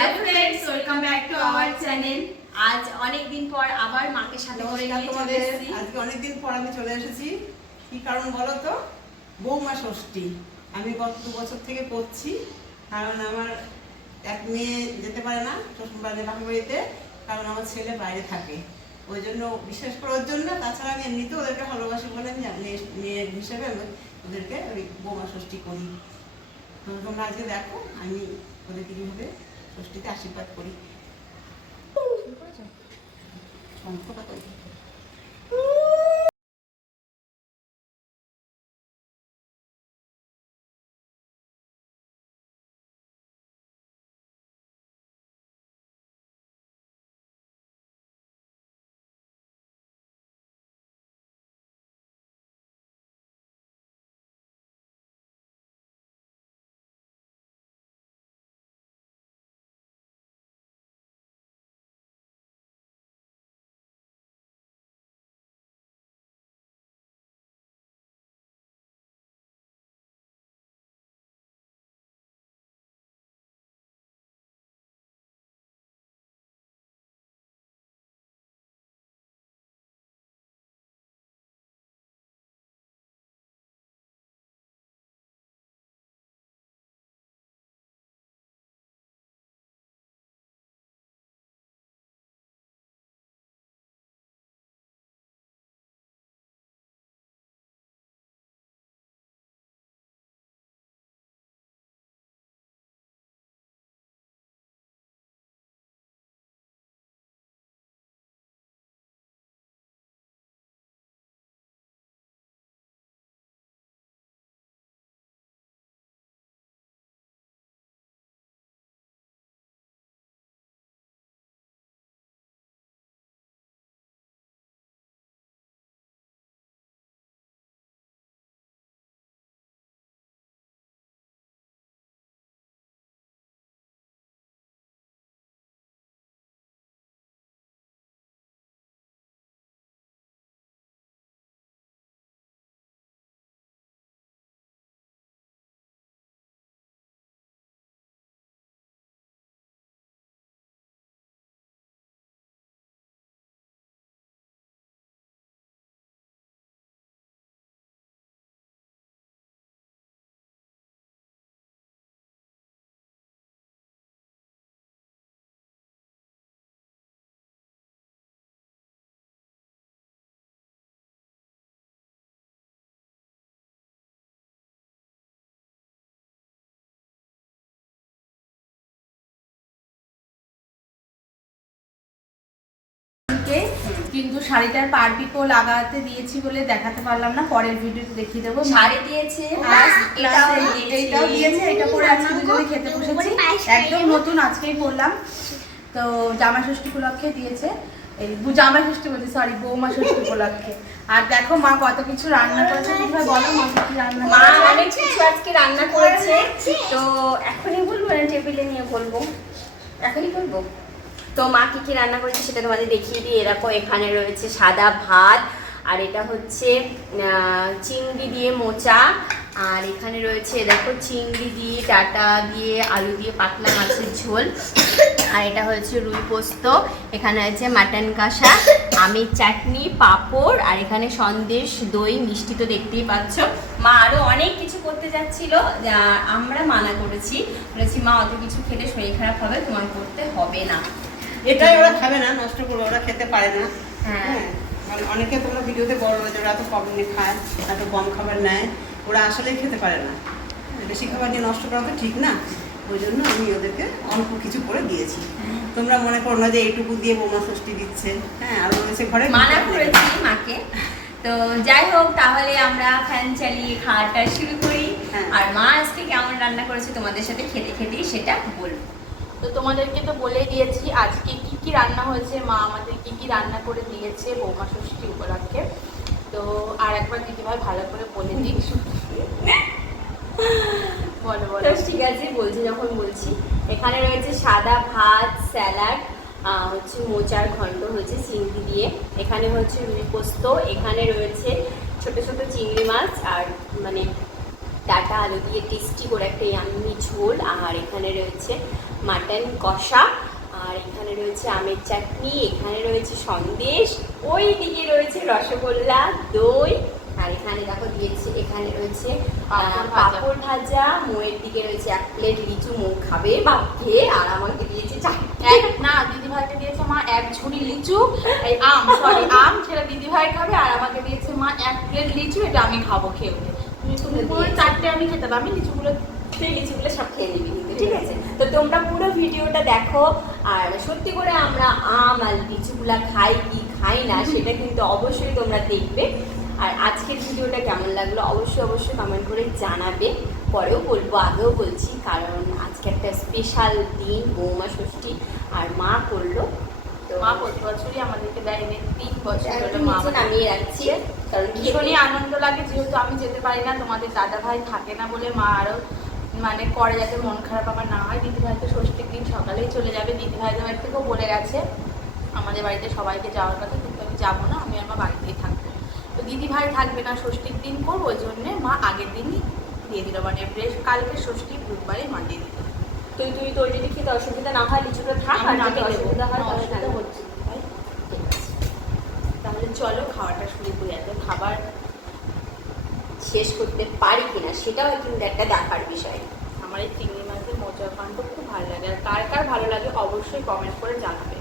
Hello friends, welcome back to our channel. আজ অনেক দিন পর আবার মাকে সাথে করে নিয়ে চলে এসেছি। আজকে অনেক দিন পর আমি চলে এসেছি। কি কারণ বলো তো? বৌমা ষষ্ঠী। আমি গত 2 বছর থেকে করছি, কারণ আমার এক মেয়ে যেতে পারে না শ্বশুরবাড়িতে বাপের বাড়িতে, কারণ আমার ছেলে বাইরে থাকে। ওই জন্য বিশেষ করে ওর জন্য, তাছাড়া আমি এমনিতেও ওদেরকে ভালোবাসি বলে আমি মেয়ের হিসেবে আমি ওদেরকে ওই বৌমা ষষ্ঠী করি। তো তোমরা আজকে দেখো আমি ওদেরকে কীভাবে ষষ্ঠীতে আশীর্বাদ করি। শঙ্খটা করি। কিন্তু শাড়িটার পাড়পিকো লাগাতে দিয়েছি বলে দেখাতে পারলাম না, পরের ভিডিওতে দেখিয়ে দেবো। শাড়ি দিয়েছে, এইটাও দিয়েছে। এটা পরে আজকে দুজনে খেতে বসেছি, একদম নতুন আজকেই পরলাম। তো জামা ষষ্ঠী উপলক্ষে দিয়েছে, এই জামা ষষ্ঠী বলছি, সরি বৌমা ষষ্ঠী উপলক্ষে। আর দেখো মা কত কিছু রান্না করেছে, কিভাবে বলো মা কি রান্না? মা অনেক কিছু আজকে রান্না করেছে, তো এখনই বলবো না টেবিলে নিয়ে বলবো, এখনই বলবো। তো মা কি কি রান্না করেছে সেটা তোমাদের দেখিয়ে দিই। এরকম এখানে রয়েছে সাদা ভাত, আর এটা হচ্ছে চিংড়ি দিয়ে মোচা, আর এখানে রয়েছে দেখো চিংড়ি দিয়ে ডাটা দিয়ে আলু দিয়ে পাতলা মাছের ঝোল, আর এটা হচ্ছে রুই পোস্ত, এখানে আছে মাটন কষা, আমের চাটনি, পাঁপড়, আর এখানে সন্দেশ, দই, মিষ্টি তো দেখতেই পাচ্ছ। মা আরও অনেক কিছু করতে যাচ্ছিল, আমরা মানা করেছি, বলেছি মা অত কিছু খেলে শরীর খারাপ হবে, তোমার করতে হবে না। এটাই ওরা খাবে না, নষ্ট করবে, ওরা খেতে পারে না। হ্যাঁ, মানে অনেকে তোমরা ভিডিওতে বলো যে ওরা এত কম খায়, এত কম খাবার নেয়, ওরা আসলেই খেতে পারে না। বেশি খাবার নিয়ে নষ্ট করা তো ঠিক না, ওই জন্য আমি ওদেরকে অল্প কিছু করে দিয়েছি। তোমরা মনে করো না যে এইটুকু দিয়ে বৌমা ষষ্ঠী দিচ্ছে। হ্যাঁ, আর রয়েছে ঘরে, মানা করেছি মাকে। তো যাই হোক, তাহলে আমরা ফ্যান চালিয়ে খাওয়াটা শুরু করি। আর মা আজকে কেমন রান্না করেছে তোমাদের সাথে খেতে খেতেই সেটা বলবো। তো তোমাদেরকে তো বলে দিয়েছি আজকে কি কি রান্না হয়েছে, মা আমাদের কি কি রান্না করে দিয়েছে বৌমা ষষ্ঠী উপলক্ষে। তো আর একবার দিদিভাই ভালো করে বলে দিই। বলো বলো। তো ঠিক আছে, বলছি যখন বলছি, এখানে রয়েছে সাদা ভাত, স্যালাড, হচ্ছে মোচার ঘন্ট হচ্ছে চিংড়ি দিয়ে, এখানে হচ্ছে রুই পোস্ত, এখানে রয়েছে ছোট ছোট চিংড়ি মাছ, আর মানে ডাটা আলু দিয়ে টেস্টি করে একটা ইয়াম্মি ঝোল, আর এখানে রয়েছে মাটন কষা, আর এখানে রয়েছে আমের চাটনি, এখানে রয়েছে সন্দেশ, ওই দিকে রয়েছে রসগোল্লা, দই, আর এখানে দেখো দিয়েছে, এখানে রয়েছে পাঁপড় ভাজা, মোয়ের দিকে রয়েছে 1 প্লেট লিচু, মৌ খাবে বাপকে, আর আমাকে দিয়েছে না দিদি ভাইকে দিয়েছে মা 1 ঝুড়ি লিচু, এই আম সরি আম সেটা দিদি ভাই খাবে, আর আমাকে দিয়েছে মা 1 প্লেট লিচু, এটা আমি খাবো খেয়ে উঠে। তুমি পুরো 4টে আমি খেতে পারবো, আমি লিচুগুলো সব খেয়ে নিবি কিন্তু, ঠিক আছে? তো তোমরা পুরো ভিডিওটা দেখো, আর সত্যি করে আমরা আম আর লিচুগুলা খাই কি খাই না সেটা কিন্তু অবশ্যই তোমরা দেখবে। আর আজকের ভিডিওটা কেমন লাগলো অবশ্যই কমেন্ট করে জানাবে। পরেও বলবো, আগেও বলছি, কারণ আজকে একটা স্পেশাল দিন, বৌমা ষষ্ঠী, আর মা করলো। তো মা প্রতি বছরই আমাদেরকে দেয়, 3 বছর ধরে মা নামিয়ে রাখছি, কারণ ভীষণই আনন্দ লাগে, যেহেতু আমি যেতে পারি না, তোমাদের দাদা ভাই থাকে না বলে মা আরো মানে করে যাতে মন খারাপ আমার না হয়। দিদি ভাই তো ষষ্ঠীর দিন সকালেই চলে যাবে, দিদি ভাইদের বাড়ি থেকেও বলে গেছে আমাদের বাড়িতে সবাইকে যাওয়ার কথা, কিন্তু আমি যাবো না, আমি আমার বাড়িতেই থাকবো। তো দিদি ভাই থাকবে না, ষষ্ঠীর দিন করবো, ওই জন্যে মা আগের দিনই দিয়ে দিল, মানে কালকে ষষ্ঠী বুধবারে মা দিয়ে দিল। তুই তোর যদি খেতে অসুবিধা না হয় লিচুটা থাক, আর যদি অসুবিধা হয় তাহলে অসুবিধা হচ্ছে ভাই। তাহলে চলো খাওয়াটা শুরু করি, এত খাবার শেষ করতে পারি কিনা সেটাও কিন্তু একটা দেখার বিষয়। আমার এই চিংড়ি মাছের মোচা ঘন্ট খুব ভালো লাগে, আর কার কার ভালো লাগে অবশ্যই কমেন্ট করে জানাবে।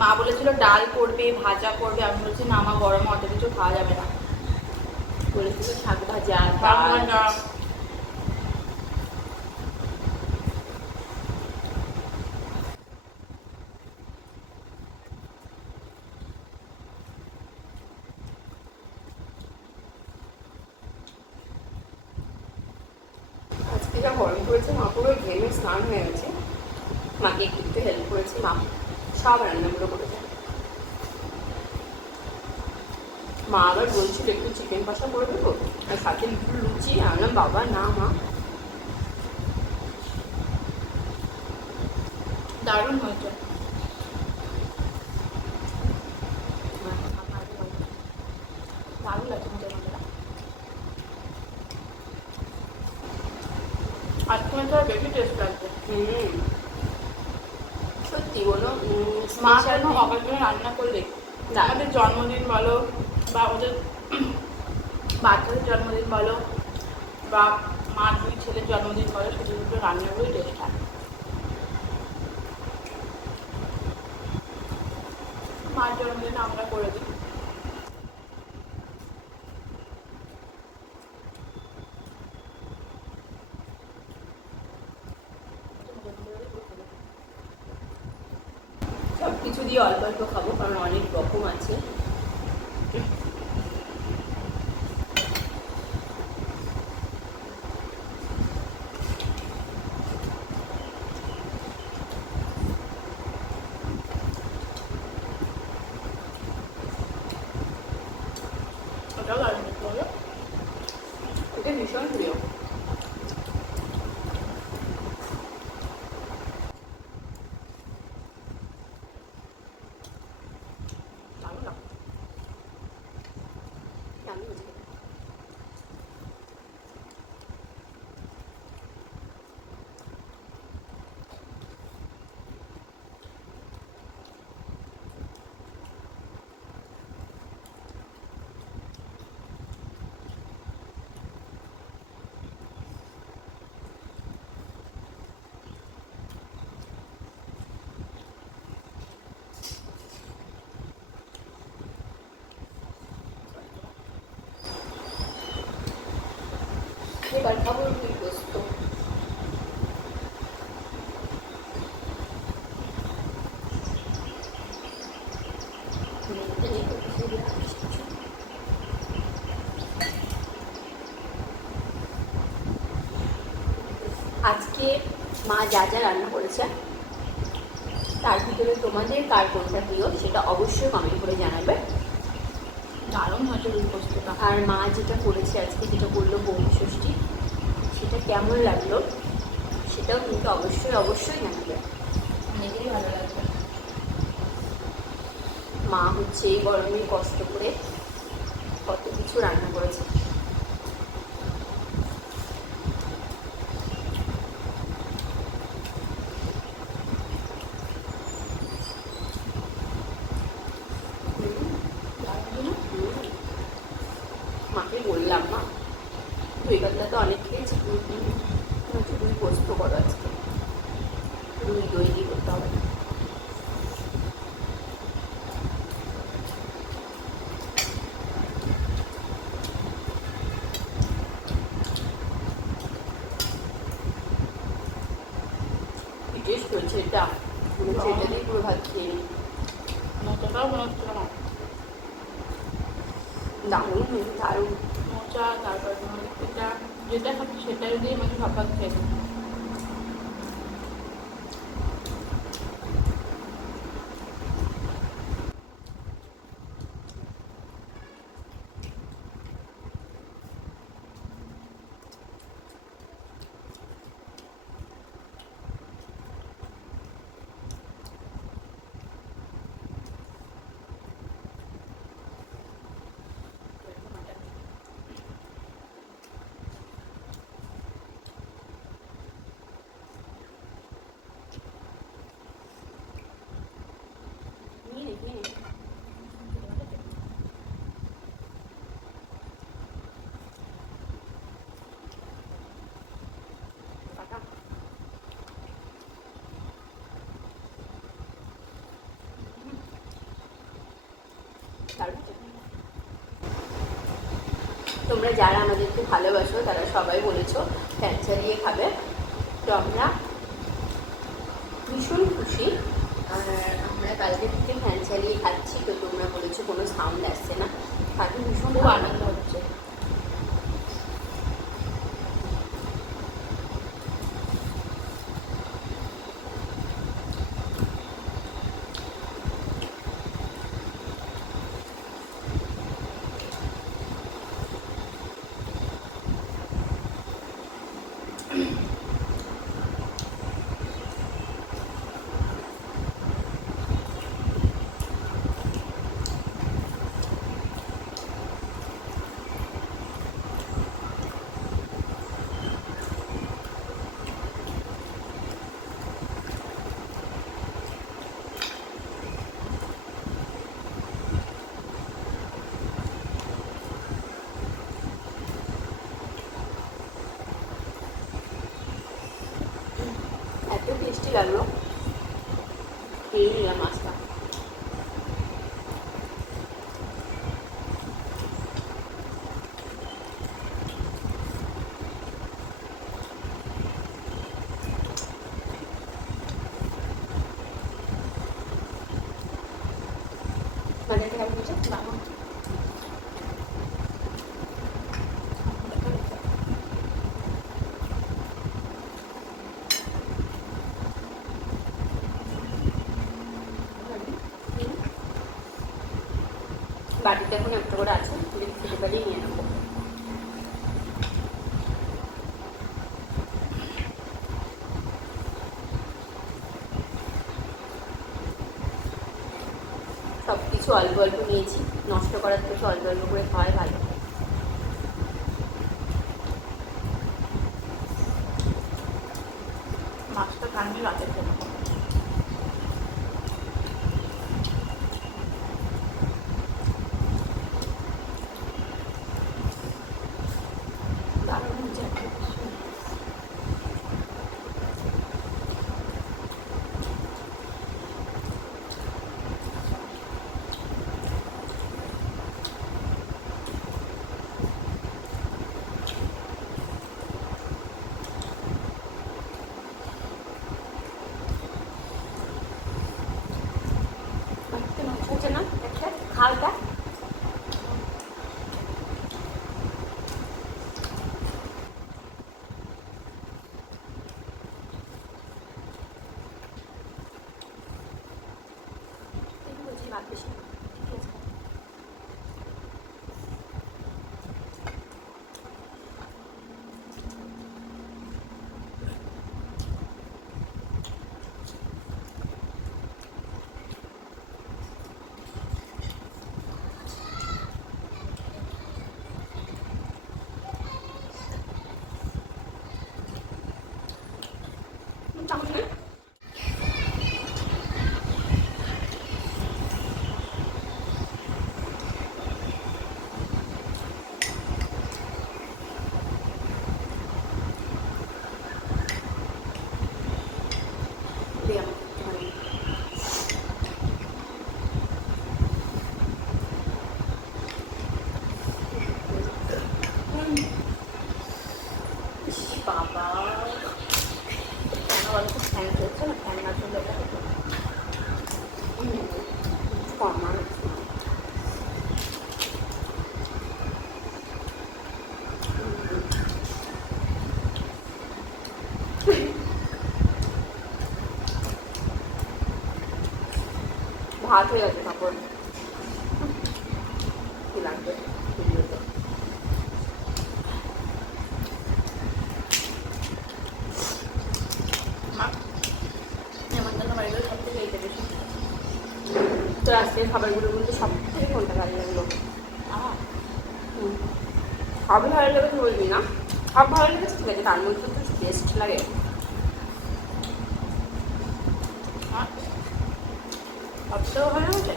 মা বলেছিল ডাল করবে, ভাজা করবে, আমি বলছি না মা গরমে অত কিছু খাওয়া যাবে না, বলেছিল শাক ভাজা, আজকে যা গরম করেছে মা পুরো ঘেমে স্নান হয়ে গেছে, মাকে একটু হেল্প করেছে, মা সব রান্নাগুলো করেছে। মা আবার বলছিল একটু চিকেন কষা করে দেবো আর সাথে একটু লুচি, আনলাম বাবা না মা। দারুণ হয়েছে। দারুণ লাগছে মোচা ঘন্টটা, আজকে তো বেশি টেস্ট লাগছে। সত্যি বলো, মা কেন অকেজনে রান্না করলে, আমাদের জন্মদিন বলো বা ওদের বাচ্চাদের জন্মদিন বলো বা মা 2 ছেলের জন্মদিন বলো, সেটা দুটো রান্নাগুলোই টেস্ট হয়। মার জন্মদিন আমরা করে দিই। সব কিছু দিয়ে অল্প অল্প খাবো, কারণ অনেক রকম আছে। ওটাও দারুণ দেখতে বলো, এটা ভীষণ প্রিয়। দারুণ লাগছে। আমি বুঝি না। এবার খাবো রুটি পোস্ত। আজকে মা যা যা রান্না করেছে তার ভিতরে তোমাদের কার কোনটা প্রিয় সেটা অবশ্যই কমেন্ট করে জানাবে। দারুণ হয়েছে রুই পোস্তটা। আর মা যেটা করেছে আজকে, যেটা করলো বৌমা ষষ্ঠী, সেটা কেমন লাগলো সেটাও কিন্তু অবশ্যই জানাবে। অনেকেরই ভালো লাগবে। মা হচ্ছে এই গরমে কষ্ট করে কত কিছু রান্না করেছে। তো অনেক খেয়েছি, তুমি পোস্ত করো আজকে, তুমি দই দিয়ে করতে হবে। টেস্ট হয়েছে এটা, মনে হচ্ছে এটা দিয়ে পুরো ভাত খেয়ে নিই। মোচাটাও মনে হচ্ছে না, দারুণ হয়েছে, দারুণ। মোচা তারপর এটা যেটা খাচ্ছি সেটাই দিয়ে মানে সব ভাত খেয়ে নিই। নিয়ে নে। তোমরা যারা আমাদেরকে ভালোবাসো তারা সবাই বলেছো ফ্যান চালিয়ে খাবে, তো আমরা ভীষণ খুশি। আর আমরা কালকে থেকে ফ্যান চালিয়ে খাচ্ছি, তো তোমরা বলেছো কোনো সাউন্ড আসছে না, তাতে ভীষণ খুব আনন্দ হচ্ছে। এত টেস্টি লাগলো, খেয়ে নিলাম মাছটা। মানে এটা কেমন হয়েছে? দারুণ। বাটিতে এখন একটা করে আছে, যদি খেতে পারি নিয়ে নেবো। সব কিছু অল্প অল্প নিয়েছি, নষ্ট করার থেকে অল্প অল্প করে খাওয়াই ভালো। মাছটা ঠান্ডি রাতের জন্য। দারুণ হয়েছে। হচ্ছে না একটা খাওয়াটা বলছি ভাত বেশি ঠিক আছে। চামচ না ভাত হয়ে গেছে কাপড় কি লাগবে ভিডিওতে। আমার জন্য বাড়িগুলো সব থেকে এইটা বেশি। তো আজকের খাবারগুলো কিন্তু সব থেকে কোনটা ভালো লাগলো? সবই ভালো লেগেছে বলবি না, সব ভালো লেগেছে ঠিক আছে, তার মধ্যে তো টেস্ট লাগে। সবটাও ভালো হয়েছে।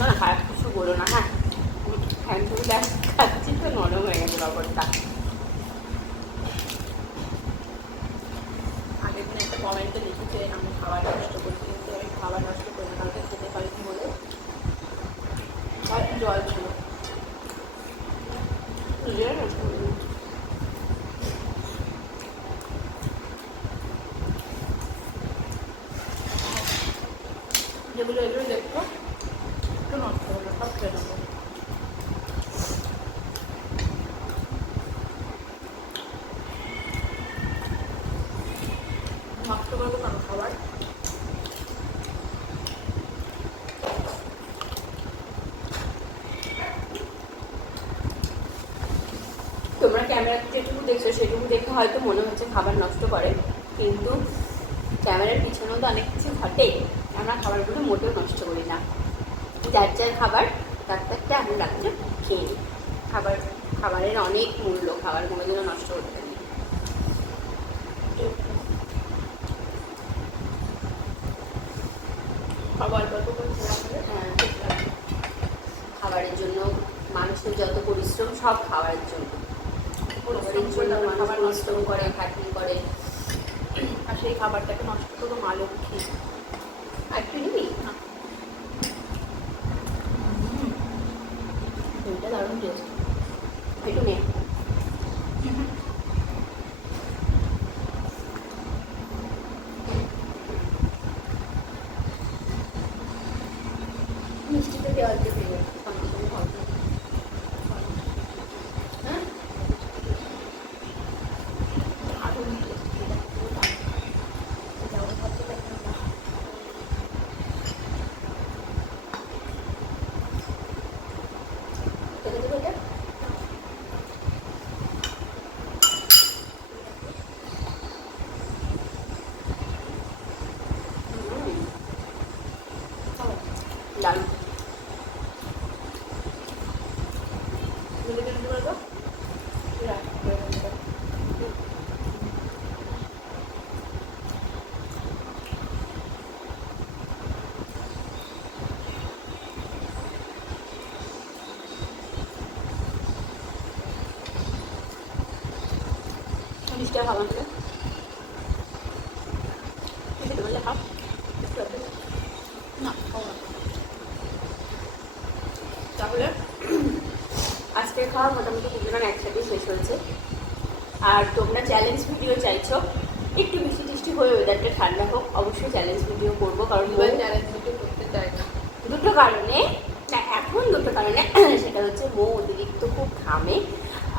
না খারাপ কিছু বলো না, হ্যাঁ হ্যান্ডগুলো খাচ্ছি তো নরম হয়ে গেছে ব্যাপারটা। আগের দিন একটা কমেন্টে লিখেছে আমি খাবার নষ্ট করছি, কিন্তু আমি খাবার নষ্ট করি না, কালকে খেতে পারিনি বলে আর জল ছিল। যেগুলো এগুলো দেখবো একটু নষ্ট হলো, সব খেয়ে নেবো। নষ্ট করবো কেন খাবার? তোমরা ক্যামেরাতে যেটুকু দেখছো সেটুকু দেখে হয়তো মনে হচ্ছে খাবার নষ্ট করে, কিন্তু ক্যামেরার পিছনেও তো অনেক কিছু ঘটে। আমরা খাবারগুলো মোটেও নষ্ট করি না, যার যার খাবার তার তারটা আমি রাত্রে খেয়ে নিই। খাবারের অনেক মূল্য, খাবার কোনোদিনও নষ্ট করতে নেই। খাবার গল্প করছিলাম হ্যাঁ, খাবারের জন্য মানুষের যত পরিশ্রম সব খাবারের জন্য। খাবারের জন্য মানুষ খাবার নষ্ট পরিশ্রম করে, খাটনি করে। আর সেই খাবারটাকে নষ্ট করবো মা লক্ষ্মী। আর একটু নিবি? এটা দারুণ টেস্ট। একটু নে। মিষ্টিতে দেওয়া অল্প দিয়ে দেবে, হ্যাঁ খেতে দেবো এটা? দারুণ। মিষ্টি খাওয়া খেলে খেতে বললে খাও। না খাওয়া তাহলে আজকের খাওয়া মোটামুটি দুজন একসাথে শেষ হয়েছে। আর তোমরা চ্যালেঞ্জ ভিডিও চাইছো, একটু বৃষ্টি টিষ্টি হয়ে ওয়েদারটা ঠান্ডা হোক, অবশ্যই চ্যালেঞ্জ ভিডিও করবো। কারণ চ্যালেঞ্জ ভিডিও করতে চাই না। দুটো কারণে, না এখন দুটো কারণে। সেটা হচ্ছে মৌ অতিরিক্ত খুব ঘামে,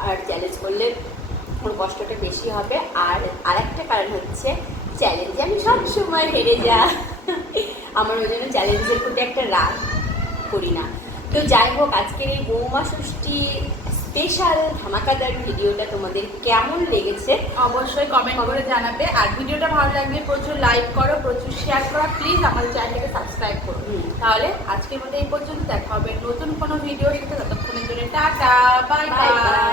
আর চ্যালেঞ্জ করলে ওর কষ্টটা বেশি হবে। আর আরেকটা কারণ হচ্ছে চ্যালেঞ্জে আমি সব সময় হেরে যা, আমার ওই জন্য চ্যালেঞ্জের প্রতি একটা রাগ করি না। তো যাই হোক, আজকের এই বৌমা ষষ্ঠী স্পেশাল ধামাকাদার ভিডিওটা তোমাদের কেমন লেগেছে অবশ্যই কমেন্ট করে জানাবে। আর ভিডিওটা ভালো লাগলে প্রচুর লাইক করো, প্রচুর শেয়ার করো, প্লিজ আমাদের চ্যানেলটাকে সাবস্ক্রাইব করো। তাহলে আজকের মতো এই পর্যন্ত, দেখা হবে নতুন কোনো ভিডিওর সাথে। ততক্ষণের জন্য টাটা, বাই বাই।